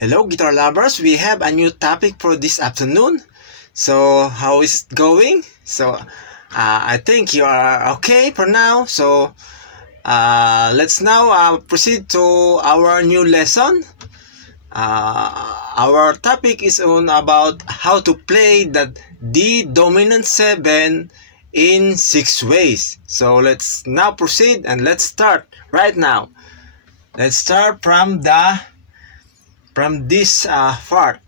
Hello, guitar lovers. We have a new topic for this afternoon. So, how is it going? I think you are okay for now. Let's now proceed to our new lesson. Our topic is on about how to play the D dominant 7 in 6 ways. So, let's now proceed and let's start right now. Let's start from this part.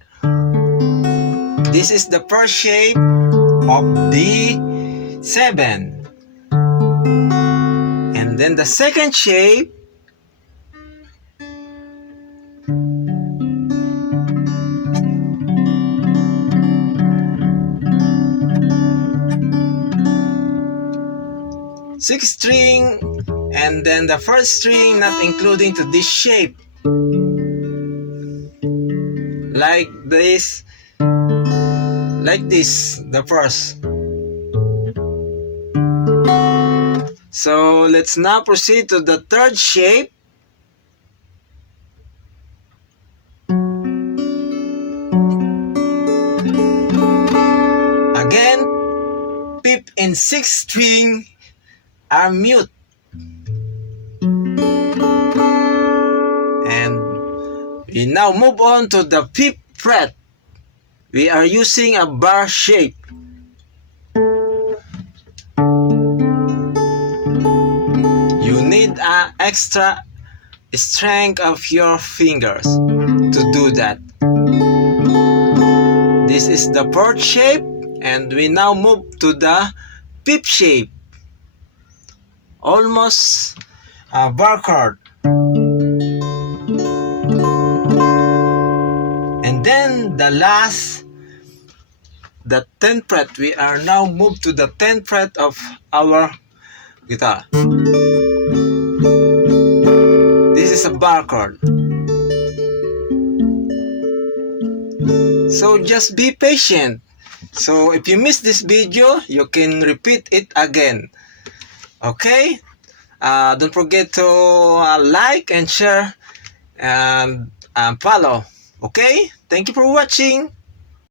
This is the first shape of D7. And then the second shape sixth string, and then the first string not including to this shape. Like this, the first. So let's now proceed to the third shape. Again, fifth and sixth string are mute. And we now move on to the fifth fret. We are using a bar shape. You need an extra strength of your fingers to do that. This is the fourth shape, and we now move to the fifth shape. Almost a bar chord. And then the 10th fret. We are now moved to the 10th fret of our guitar. This is a bar chord. So just be patient. So if you missed this video, you can repeat it again. Okay? Don't forget to like and share and follow. Okay? Thank you for watching.